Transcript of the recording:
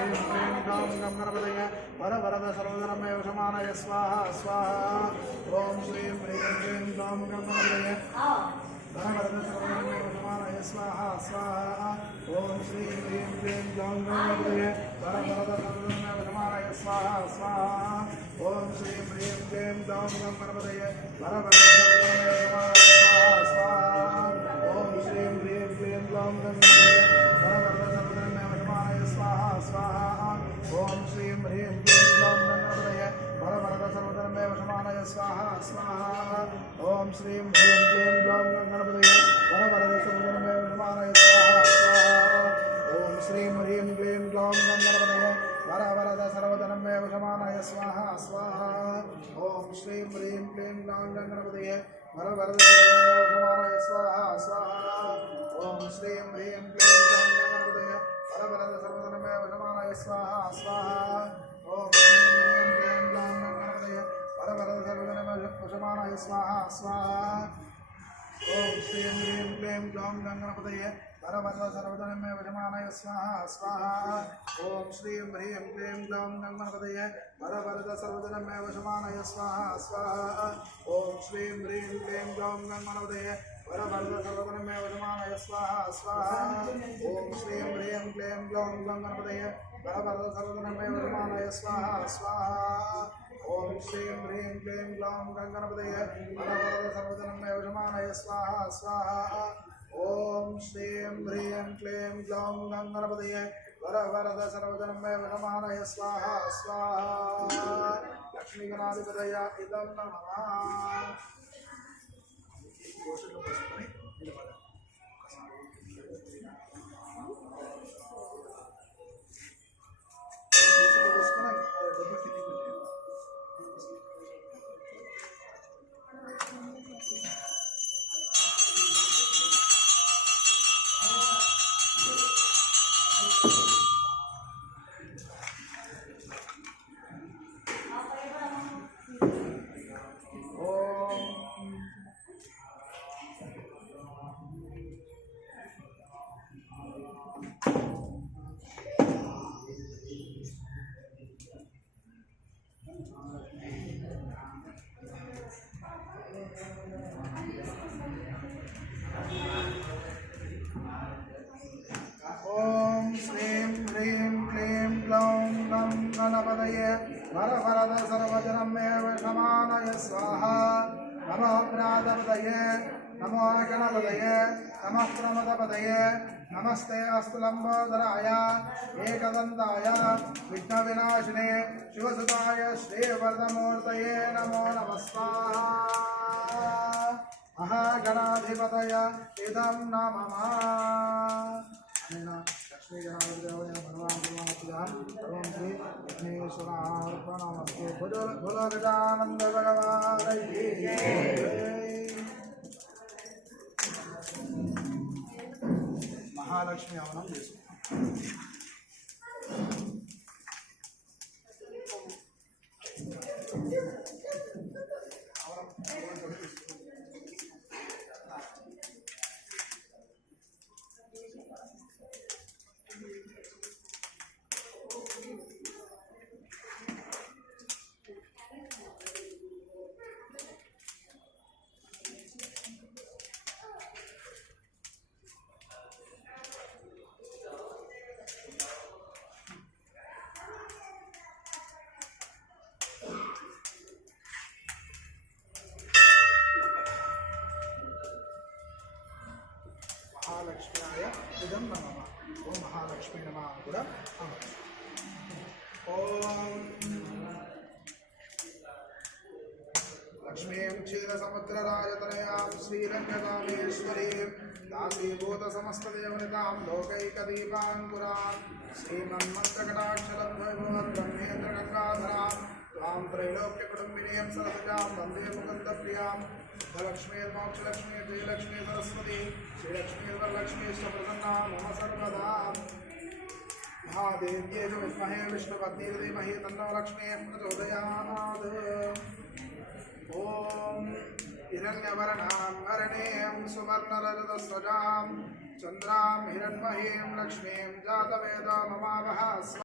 హ్రీం క్లీం గ్లౌం గం గణపతయ వర వరద సర్వధనమే వశమానయ స్వాహ స్వాహ ఓం శ్రీం హ్రీం క్లీం గ్లౌం గం గణపతయ వరవరద సర్వధనమే వశమానయ స్వాహ స్వాహ ఓం శ్రీం హ్రీం క్లీం గ్లౌం గం గణపతయ వరవరద సర్వధనమే వశమానయ స్వాహ స్వాహ ఓం శ్రీం హ్రీం క్లీం గ్లౌం గం గణపతయ వరవరద సర్వధనమే వశమానయ స్వాహ స్వాహ ఓం శ్రీం హ్రీం క్లీం గ్లౌం గం ఓం శ్రీం హ్రీం క్లీం గ్లౌం గం గణపతయ వరవరద సర్వధనమే వశమానయ ఓం శ్రీం హ్రీం క్లీం గ్లౌం గం గణపతయ వరవరద సర్వధనమే వశమానయ స్వాహ స్వాహ. ఓం శ్రీం హ్రీం క్లీం గ్లౌం గణపతయ వరవరద సర్వధనమే వశమానయ స్వాహ స్వాహ. ఓం శ్రీం హ్రీం క్లీం గ్లౌం గం గణపతయ వరవరద సర్వధనమే వశమానయ స్వాహ స్వాహ. ఓం సర్వధనమే స్వాహ స్వాహ ఓం శ్రీం హ్రీం క్లీం గ్లౌం గంగణపతయ వరవరద సర్వధనమే వశమానయ స్వాహ స్వాహ ఓం శ్రీం హ్రీం క్లీం గ్లౌం గంగణపతయ వరవరద సర్వజనమే వశమానయ స్వాహ స్వాహ ఓం శ్రీం హ్రీం క్లీం గ్లౌం గంగణపతయ వరవరద సర్వధనమే వశమానయ స్వాహ స్వాహ ఓం శ్రీం హ్రీం క్లీం గ్లౌం గంగణపతయ వరవరద సర్వధనమే వశమానయ స్వాహ స్వాహ ఓం శ్రీం హ్రీం క్లీం గ్లౌం గంగణపతయ వరవరద సర్వధనమే వశమానయ స్వాహ స్వాహ ఓం శ్రీం హ్రీం క్లీం గ్లౌం గంగణపతయ వరవరద సర్వధనమే వశమానయ స్వాహ స్వాహ లక్ష్మీగణాధిపతయ వరద సర్వజనమే సమానయ స్వాహ నమో ప్రాతపతయ నమో గణపతయ నమ ప్రమదపతయ నమస్తే అస్తు లంబోదరాయ ఏకదంతాయ విఘ్న వినాశినే శివసుతాయ శ్రీవర్ధమూర్తయే నమో నమ స్వాహ మహాగణాధిపతయ ఇదం శ్రీ గజానంద మహాలక్ష్మి అవనం చేసుకున్నాం లక్ష్మీ నమ అని కూడా ఓం లక్ష్మీం క్షీరసముద్రరాజతనయాం శ్రీరంగదామేశ్వరీం దాసీభూత సమస్తదేవనితాం లోకైకదీపాంకురాం శ్రీమన్మంత్రకటాక్షరం వైభవద్బ్రహ్మేంద్ర గంగాధరాం త్వాం త్రైలోక్యకుటుంబినీం సరసజాం వందే ముకుందప్రియాం లక్ష్మీ మోక్షలక్ష్మీ జయలక్ష్మీ సరస్వతి శ్రీలక్ష్మీ వరలక్ష్మీ ప్రసన్నా మమ సర్వదా महादेव्ये च विद्महे विष्णुपत्नी धीमहि तन्नो लक्ष्मीः प्रचोदयात् ॐ हिरण्यवर्णां वरणीं सुवर्णरजतस्रजां चन्द्रां हिरण्महीं लक्ष्मीं जातवेद ममा